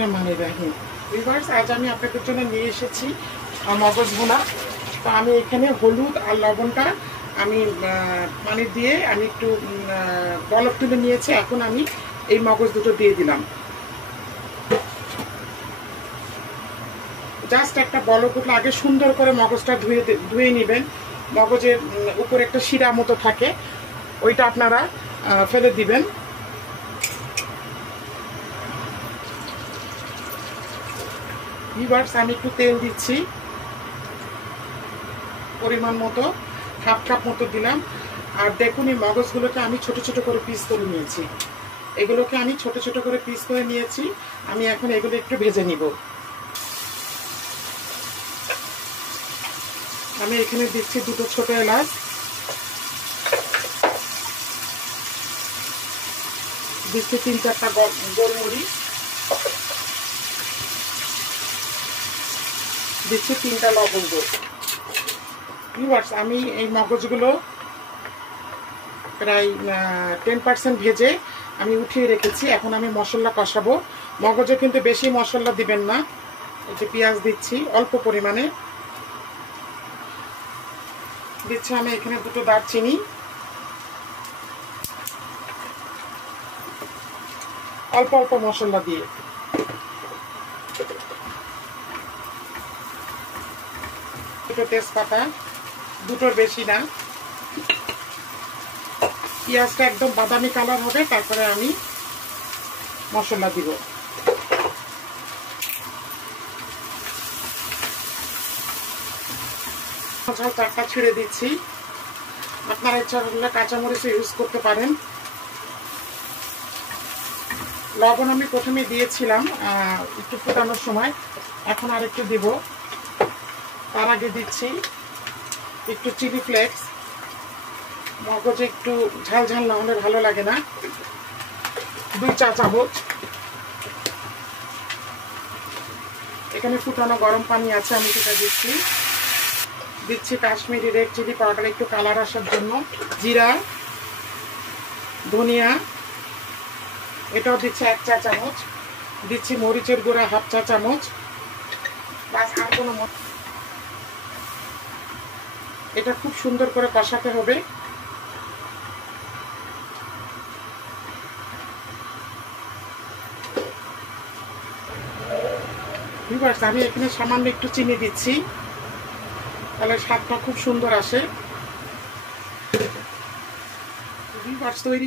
রহমানিররহিম। Viewers, আজ আমি আপনাদের জন্য নিয়ে এসেছি মগজ ভুনা। তো আমি এখানে হলুদ আর লবণটা আমি পানি দিয়ে আমি একটু বলক তুলে নিয়েছি। এখন আমি এই মগজ দুটো দিয়ে দিলাম। জাস্ট একটা বলক উঠলে আগে সুন্দর করে মগজটা ধুয়ে নেবেন। মগজের উপরে একটা শিরা মতো থাকে, ওইটা আপনারা ফেলে দিবেন। ভিউয়ার্স, আমি একটু তেল দিচ্ছি পরিমাণ মতো, হাফ কাপ মতো দিলাম। আর দেখুন, এই মগজগুলোকে আমি ছোট ছোট করে পিস করে নিয়েছি। এগুলোকে আমি ছোট ছোট করে পিস করে নিয়েছি। আমি এখন এগুলো একটু ভেজে নিব। আমি এখানে দিচ্ছি দুটো ছোট এলাচ, দিচ্ছি 3-4টা গোলমরিচ, দিচ্ছি 3টা লবঙ্গ। ভিউয়ার্স, আমি এই মগজগুলো প্রায় 10% ভেজে আমি উঠিয়ে রেখেছি। এখন আমি মশলা কষাবো। মগজে কিন্তু বেশি মশলা দিবেন না। এই যে পেঁয়াজ দিচ্ছি অল্প পরিমাণে, দিচ্ছি আমি এখানে দুটো দারচিনি, অল্প অল্প মশলা দিয়ে। দুটো তেজপাতা, দুটোর বেশি না। পেঁয়াজটা একদম বাদামি কালার হবে, তারপরে আমি মশলা দিব। ঝাল 4টা ছিঁড়ে দিচ্ছি। আপনারা ইচ্ছা করলে কাঁচামরিচ ইউজ করতে পারেন। লবণ আমি প্রথমে দিয়েছিলাম একটু ফুটানোর সময়, এখন আর একটু দিব। তার আগে দিচ্ছি একটু চিলি ফ্লেক্স। মগজে একটু ঝাল ঝাল না হলে ভালো লাগে না। 2 চা চামচ। এখানে ফুটানো গরম পানি আছে, আমি সেটা দিচ্ছি। দিচ্ছি কাশ্মীরি রেড চিলি পাউডার একটু কালার আসার জন্য। জিরা, ধনিয়া এটাও দিচ্ছি 1 চা চামচ। দিচ্ছি মরিচের গুঁড়া হাফ চা চামচ। বাস, আর কোনো এটা খুব সুন্দর করে কষাতে হবে। ভিউয়ার্স, আমি এখানে সামান্য একটু চিনি দিচ্ছি, তাহলে স্বাদটা খুব সুন্দর আসে। ভিউয়ার্স, তৈরি।